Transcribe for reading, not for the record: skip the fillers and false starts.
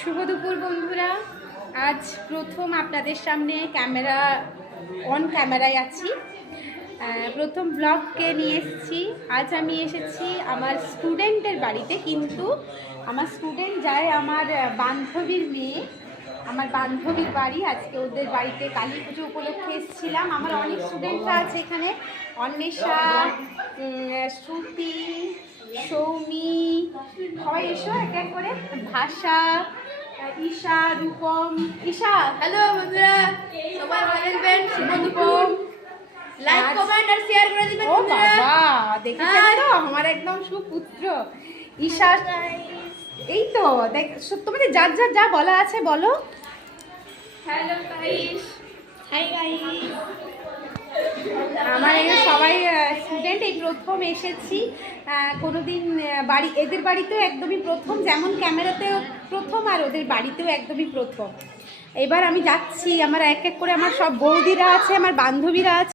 শুভ দুপুর বন্ধুরা। আজ প্রথম আপনাদের সামনে ক্যামেরায় আছি, প্রথম ব্লগকে নিয়ে এসেছি। আজ আমি এসেছি আমার স্টুডেন্টের বাড়িতে, কিন্তু আমার স্টুডেন্ট যায় আমার বান্ধবীর মেয়ে, আমার বান্ধবীর বাড়ি। আজকে ওদের বাড়িতে কালী পুজো উপলক্ষে এসেছিলাম। আমার অনেক স্টুডেন্টরা আছে এখানে, অন্বেষা, শ্রুতি, সৌমি, সবাই এসো এক এক করে। ভাষা, ঈশা, রূপম। ঈশা, হ্যালো বন্ধুরা, সবাই ভালো থাকবেন। শুভ দুপুর। লাইক কমেন্ট আর শেয়ার করে দিবেন ও বন্ধুরা। বাবা, দেখেছেন তো আমার একদম সুপুত্র ঈশা। এই তো দেখ, তোমাদের যার যার যা বলা আছে বলো। Hello guys. Hi guys. আমার এখানে সবাই স্টুডেন্ট, এই প্রথম এসেছি। কোনোদিন এদের বাড়িতেও একদমই প্রথম, যেমন ক্যামেরাতেও প্রথম আর ওদের বাড়িতেও একদমই প্রথম। এবার আমি যাচ্ছি, আমার এক এক করে আমার সব বৌদিরা আছে, আমার বান্ধবীরা আছে।